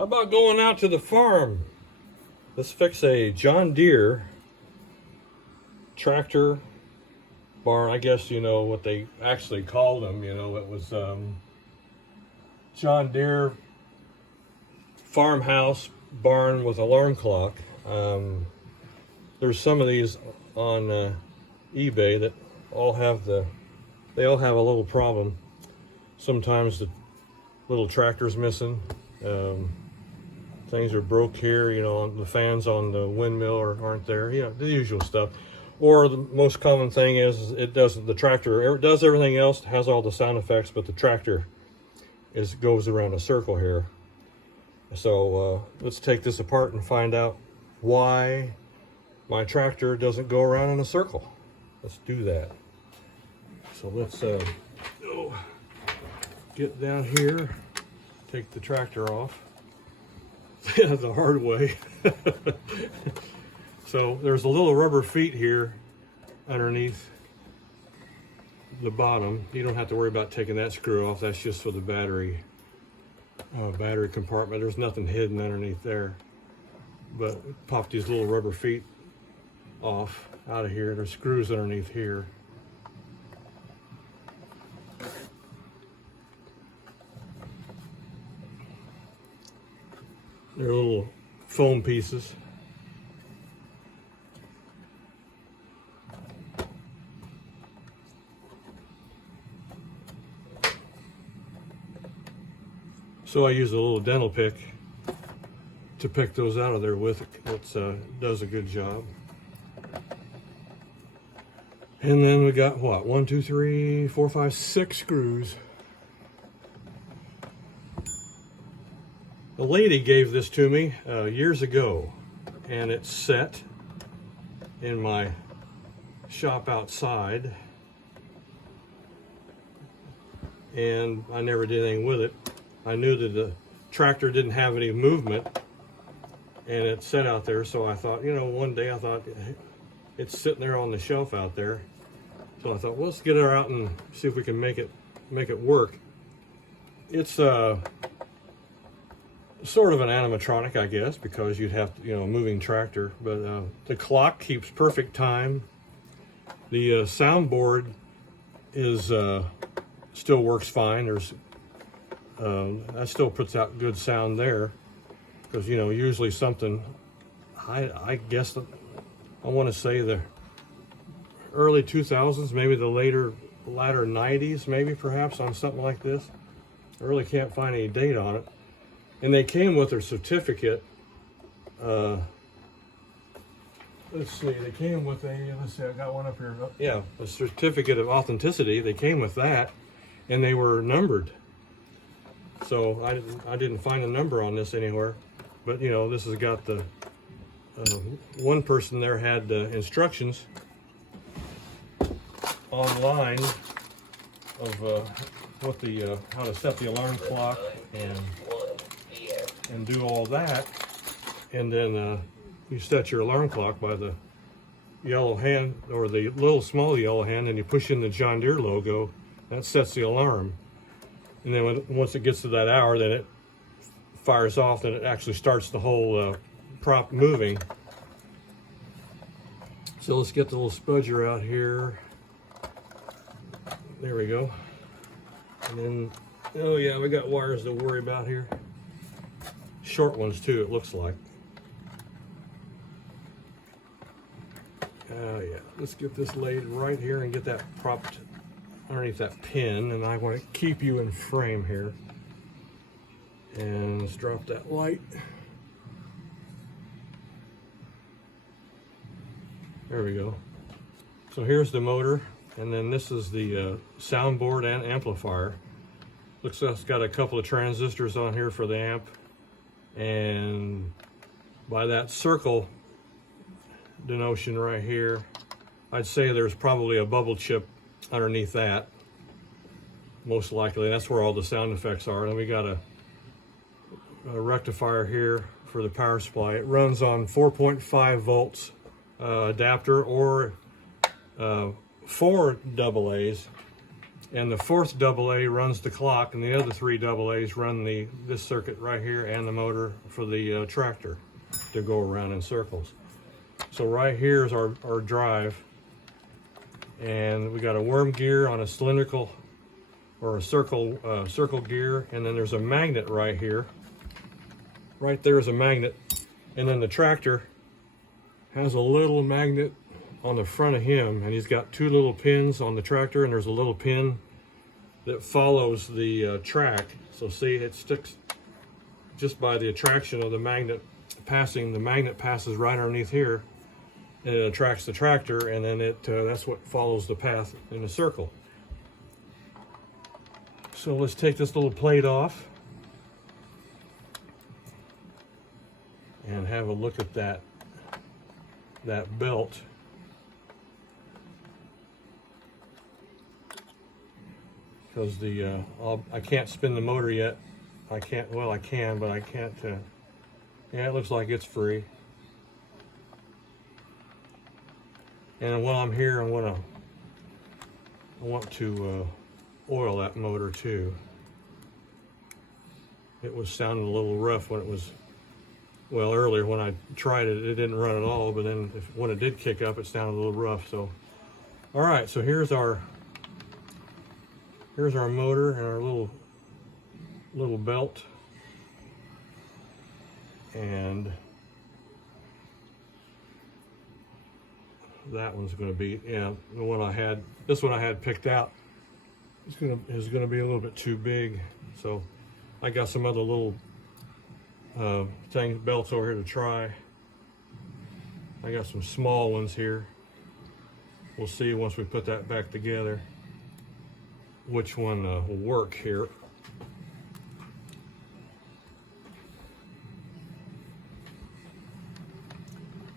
How about going out to the farm? Let's fix a John Deere tractor barn. I guess you know what they actually called them. You know, it was John Deere farmhouse barn with alarm clock. There's some of these on eBay that all have they all have a little problem. Sometimes the little tractor's missing. Things are broke here, you know, the fans on the windmill aren't there, you know, the usual stuff. Or the most common thing is the tractor does everything else, has all the sound effects, but the tractor goes around a circle here. So let's take this apart and find out why my tractor doesn't go around in a circle. Let's do that. So let's get down here, take the tractor off. The hard way. So there's a little rubber feet here underneath the bottom. You don't have to worry about taking that screw off. That's just for the battery compartment. There's nothing hidden underneath there. But pop these little rubber feet off out of here. There's screws underneath here. They're little foam pieces. So I use a little dental pick to pick those out of there with. It does a good job. And then we got what? 1, 2, 3, 4, 5, 6 screws. The lady gave this to me years ago, and it's set in my shop outside, and I never did anything with it. I knew that the tractor didn't have any movement, and it sat out there, so I thought, you know, one day I thought, it's sitting there on the shelf out there, so I thought, well, let's get her out and see if we can make it work. It's sort of an animatronic, I guess, because you'd have to, you know, a moving tractor, but the clock keeps perfect time. The soundboard is still works fine. There's that still puts out good sound there, because you know, usually something, I guess I want to say the early 2000s, maybe the latter 90s, maybe perhaps, on something like this. I really can't find any date on it. And they came with their certificate. Let's see, they came with let's see, I got one up here. Oh, yeah, a certificate of authenticity. They came with that, and they were numbered. So I didn't find a number on this anywhere. But you know, this has got the, one person there had instructions online of what how to set the alarm clock and do all that, and then you set your alarm clock by the yellow hand, or the little small yellow hand, and you push in the John Deere logo. That sets the alarm, and then once it gets to that hour, then it fires off, and it actually starts the whole prop moving. So let's get the little spudger out here. There we go. And then, oh yeah, we got wires to worry about here. Short ones too, it looks like. Yeah, let's get this laid right here and get that propped underneath that pin, and I want to keep you in frame here. And let's drop that light. There we go. So here's the motor, and then this is the soundboard and amplifier. Looks like it's got a couple of transistors on here for the amp, and by that circle denotion right here, I'd say there's probably a bubble chip underneath that, most likely. That's where all the sound effects are. And we got a rectifier here for the power supply. It runs on 4.5 volts adapter, or 4 AA's And the fourth AA runs the clock, and the other three AA's run this circuit right here and the motor for the tractor to go around in circles. So right here is our drive, and we got a worm gear on a cylindrical or a circle gear, and then there's a magnet right here. Right there is a magnet, and then the tractor has a little magnet on the front of him, and he's got two little pins on the tractor, and there's a little pin that follows the track. So see, it sticks just by the attraction of the magnet passing. The magnet passes right underneath here, and it attracts the tractor, and then that's what follows the path in a circle. So let's take this little plate off and have a look at that belt. Because I can't spin the motor yet. I can't, well I can, but I can't, yeah, it looks like it's free. And while I'm here, I want to oil that motor too. It was sounding a little rough when it was, well, earlier when I tried it, it didn't run at all, but then when it did kick up, it sounded a little rough. So, all right, so here's our motor and our little belt, and that one's going to be, yeah, the one I had, this one I had picked out is going to be a little bit too big. So I got some other little belts over here to try. I got some small ones here. We'll see once we put that back together which one will work here.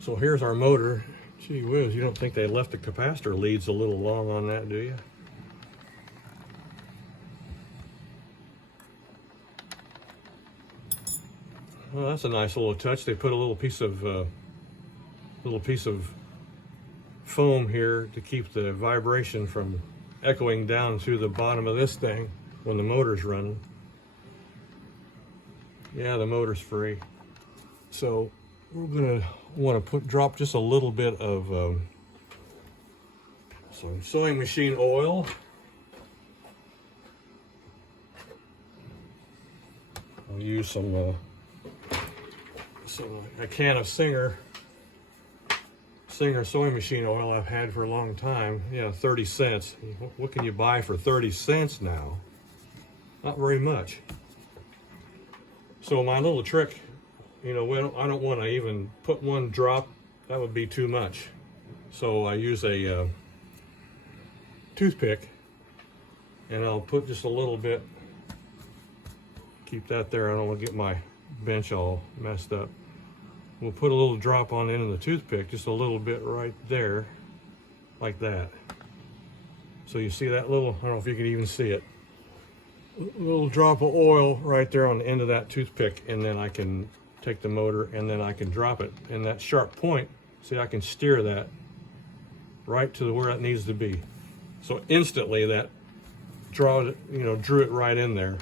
So here's our motor. Gee whiz, you don't think they left the capacitor leads a little long on that, do you? Well, that's a nice little touch. They put a little piece of foam here to keep the vibration from echoing down through the bottom of this thing when the motor's running. Yeah, the motor's free. So we're gonna want to drop just a little bit of some sewing machine oil. I'll use a can of Singer sewing machine oil I've had for a long time. Yeah, 30 cents. What can you buy for 30 cents now? Not very much. So my little trick, you know, I don't want to even put one drop. That would be too much. So I use a toothpick, and I'll put just a little bit. Keep that there. I don't want to get my bench all messed up. We'll put a little drop on the end of the toothpick, just a little bit right there, like that. So you see that little, I don't know if you can even see it, little drop of oil right there on the end of that toothpick, and then I can take the motor and then I can drop it. And that sharp point, see, I can steer that right to where it needs to be. So instantly that drew it right in there,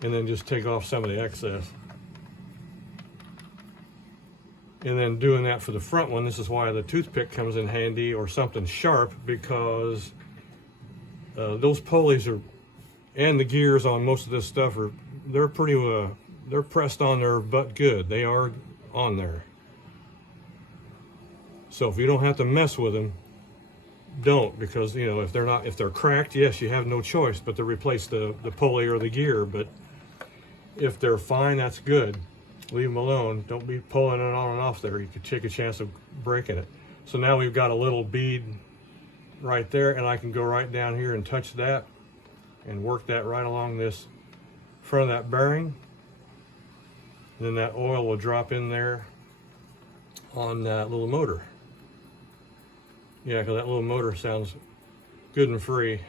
and then just take off some of the excess. And then doing that for the front one, this is why the toothpick comes in handy, or something sharp, because those pulleys and the gears on most of this stuff they're pretty they're pressed on there but good. They are on there. So if you don't have to mess with them, don't, because you know, if they're cracked, yes, you have no choice but to replace the pulley or the gear. But if they're fine, that's good. Leave them alone. Don't be pulling it on and off there. You could take a chance of breaking it. So now we've got a little bead right there, and I can go right down here and touch that and work that right along this front of that bearing. And then that oil will drop in there on that little motor. Yeah, because that little motor sounds good and free.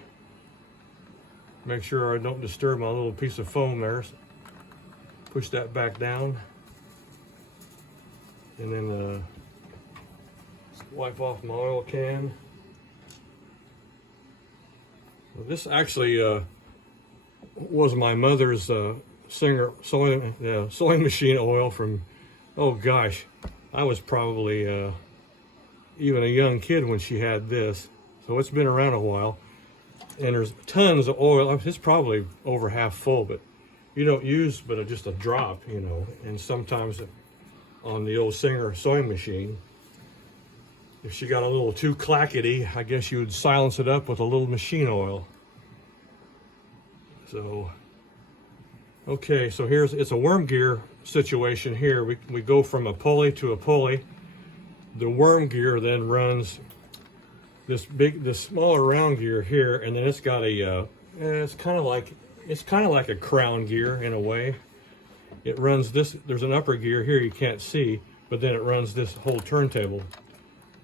Make sure I don't disturb my little piece of foam there. Push that back down, and then wipe off my oil can. This actually was my mother's sewing machine oil from, oh gosh, I was probably even a young kid when she had this. So it's been around a while. And there's tons of oil. It's probably over half full, but you don't use but just a drop, you know. And sometimes on the old Singer sewing machine, if she got a little too clackety, I guess you would silence it up with a little machine oil. So, okay, so it's a worm gear situation here. We go from a pulley to a pulley. The worm gear then runs this smaller round gear here, and then it's got a it's kind of like a crown gear in a way. It runs this. There's an upper gear here you can't see, but then it runs this whole turntable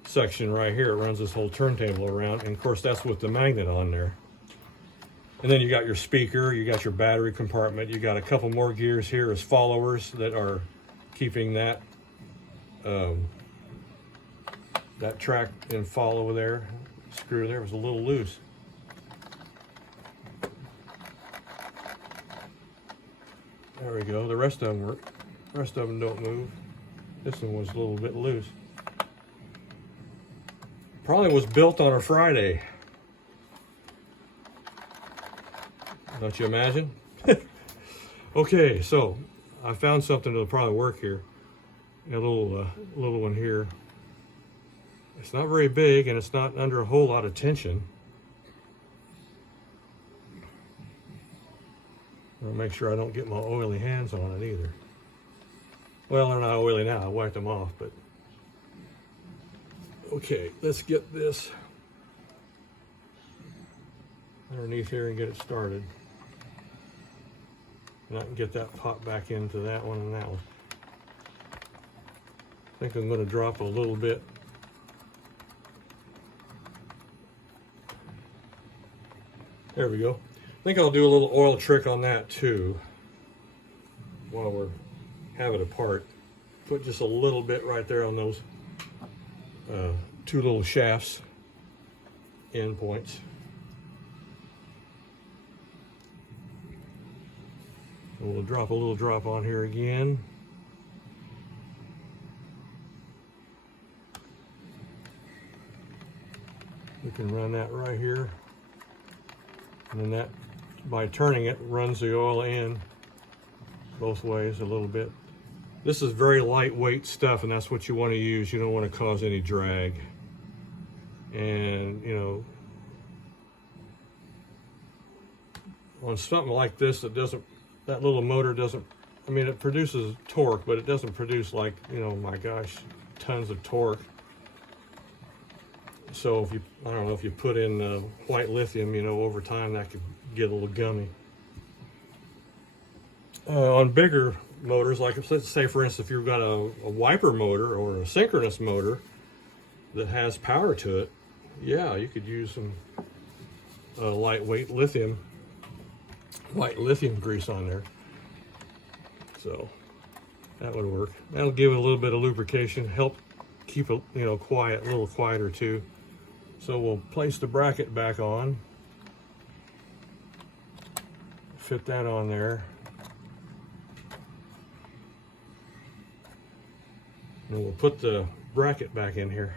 section right here. It runs this whole turntable around, and of course that's with the magnet on there. And then you got your speaker, you got your battery compartment, you got a couple more gears here as followers that are keeping that that track and follow there. Screw there was a little loose. There we go. The rest of them work. The rest of them don't move. This one was a little bit loose. Probably was built on a Friday. Don't you imagine? Okay, so I found something that'll probably work here. A little one here. It's not very big, and it's not under a whole lot of tension. I'll make sure I don't get my oily hands on it either. Well, they're not oily now. I wiped them off, but okay, let's get this underneath here and get it started. And I can get that pop back into that one and that one. I think I'm going to drop a little bit. There we go. I think I'll do a little oil trick on that too while we're having it apart. Put just a little bit right there on those two little shafts, end points. We'll drop a little drop on here again. We can run that right here. And then that, by turning it, runs the oil in both ways a little bit. This is very lightweight stuff, and that's what you want to use. You don't want to cause any drag. And, you know, on something like this that doesn't, that little motor doesn't, I mean, it produces torque, but it doesn't produce like, you know, my gosh, tons of torque. So if you, I don't know, if you put in white lithium, you know, over time that could get a little gummy. On bigger motors, like let's say for instance, if you've got a wiper motor or a synchronous motor that has power to it, yeah, you could use some lightweight white lithium grease on there. So that would work. That'll give it a little bit of lubrication, help keep it, you know, quiet, a little quieter too. So we'll place the bracket back on, fit that on there, and we'll put the bracket back in here.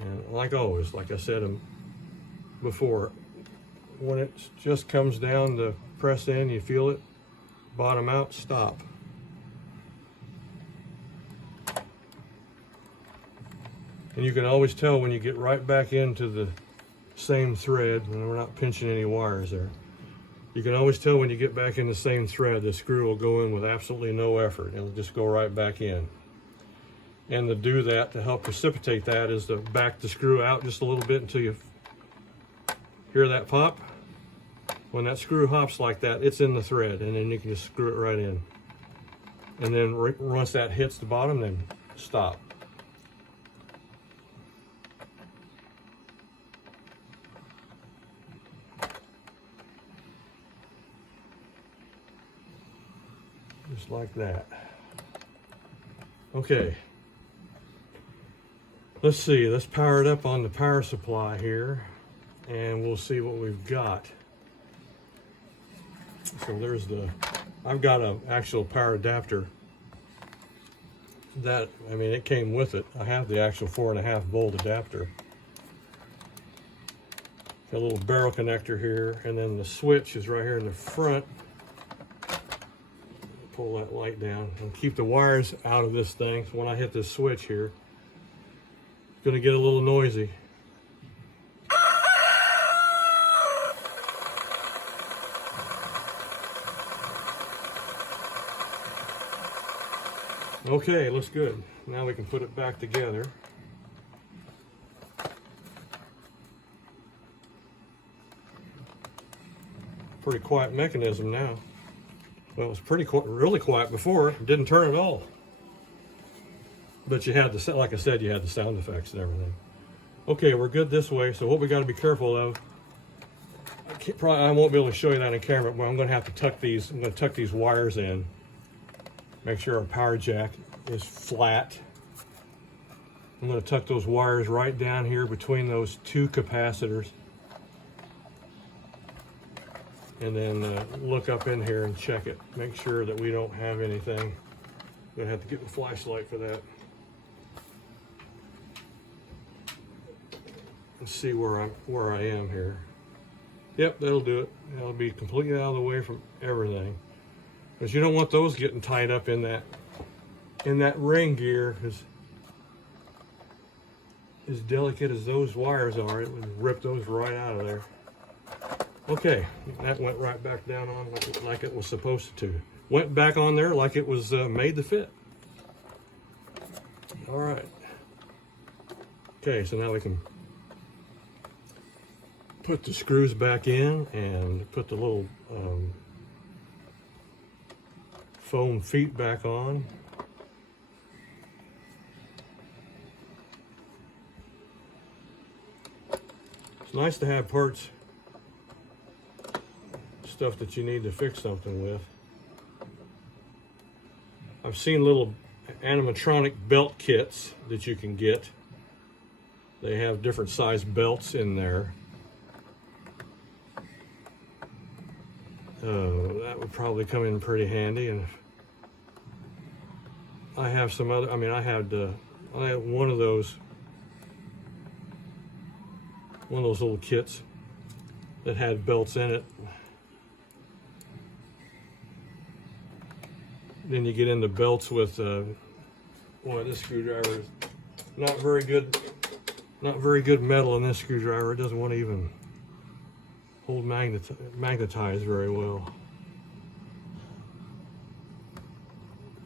And like always, like I said before, when it just comes down to press in, you feel it, bottom out, stop. And you can always tell when you get right back into the same thread, and we're not pinching any wires there. You can always tell when you get back in the same thread, the screw will go in with absolutely no effort. It'll just go right back in. And to do that, to help precipitate that, is to back the screw out just a little bit until you hear that pop. When that screw hops like that, it's in the thread, and then you can just screw it right in. And then once that hits the bottom, then stop. Just like that. Okay. Let's see, let's power it up on the power supply here, and we'll see what we've got. So there's I've got an actual power adapter. I mean, it came with it. I have the actual 4.5 volt adapter. Got a little barrel connector here, and then the switch is right here in the front. Pull that light down and keep the wires out of this thing. So when I hit this switch here, it's going to get a little noisy. Okay, looks good. Now we can put it back together. Pretty quiet mechanism now. Well, it was really quiet before. It didn't turn at all. But you had the, like I said, you had the sound effects and everything. Okay, we're good this way. So what we got to be careful of, I won't be able to show you that on camera, but I'm going to have to tuck these. I'm going to tuck these wires in. Make sure our power jack is flat. I'm going to tuck those wires right down here between those two capacitors. And then look up in here and check it. Make sure that we don't have anything. I'm going to have to get the flashlight for that. Let's see where I am here. Yep, that'll do it. That'll be completely out of the way from everything. Because you don't want those getting tied up in that ring gear, because as delicate as those wires are, it would rip those right out of there. Okay, that went right back down on like it was supposed to. Went back on there like it was made to fit. All right. Okay, so now we can put the screws back in and put the little foam feet back on. It's nice to have parts, stuff that you need to fix something with. I've seen little animatronic belt kits that you can get. They have different size belts in there. That would probably come in pretty handy. And I have some other, I had one of those little kits that had belts in it. Then you get into belts with one of this screwdriver. Not very good metal in this screwdriver. It doesn't want to even hold magnetize very well.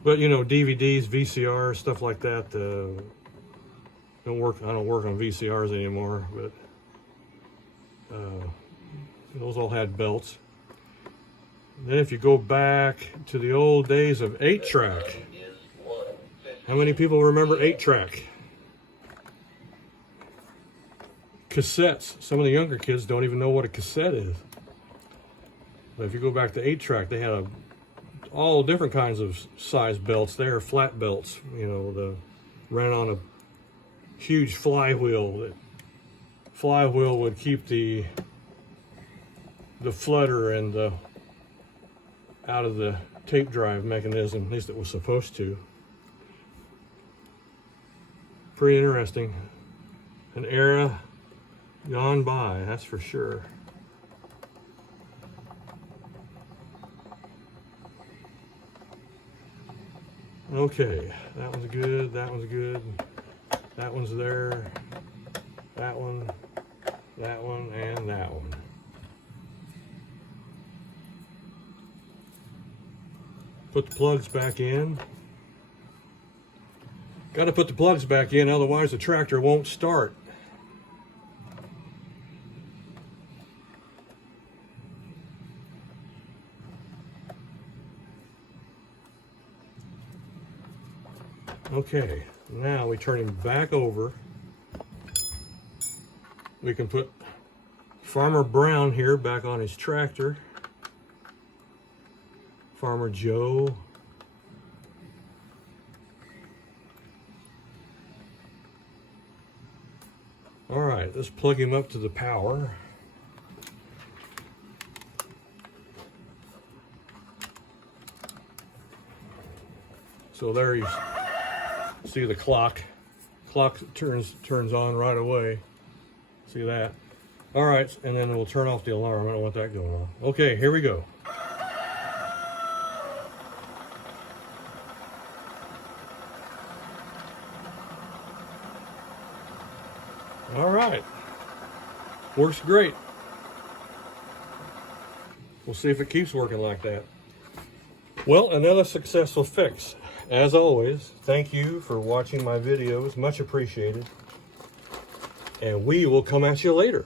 But you know, DVDs, VCRs, stuff like that don't work. I don't work on VCRs anymore, but those all had belts. Then if you go back to the old days of 8-track, how many people remember 8-track? Cassettes. Some of the younger kids don't even know what a cassette is. But if you go back to 8-track, they had all different kinds of size belts there, flat belts, you know, ran on a huge flywheel. That flywheel would keep the flutter and out of the tape drive mechanism, at least it was supposed to. Pretty interesting. An era gone by, that's for sure. Okay, that one's good, that one's good. That one's there. That one, and that one. Put the plugs back in. Got to put the plugs back in, otherwise the tractor won't start. Okay, now we turn him back over. We can put Farmer Brown here back on his tractor. Farmer Joe, right, let's plug him up to the power. So there you see the clock. Clock turns on right away. See that? All right, and then we'll turn off the alarm. I don't want that going on. Okay, here we go. All right, works great. We'll see if it keeps working like that. Well, another successful fix. As always, thank you for watching my videos, much appreciated. And we will come at you later.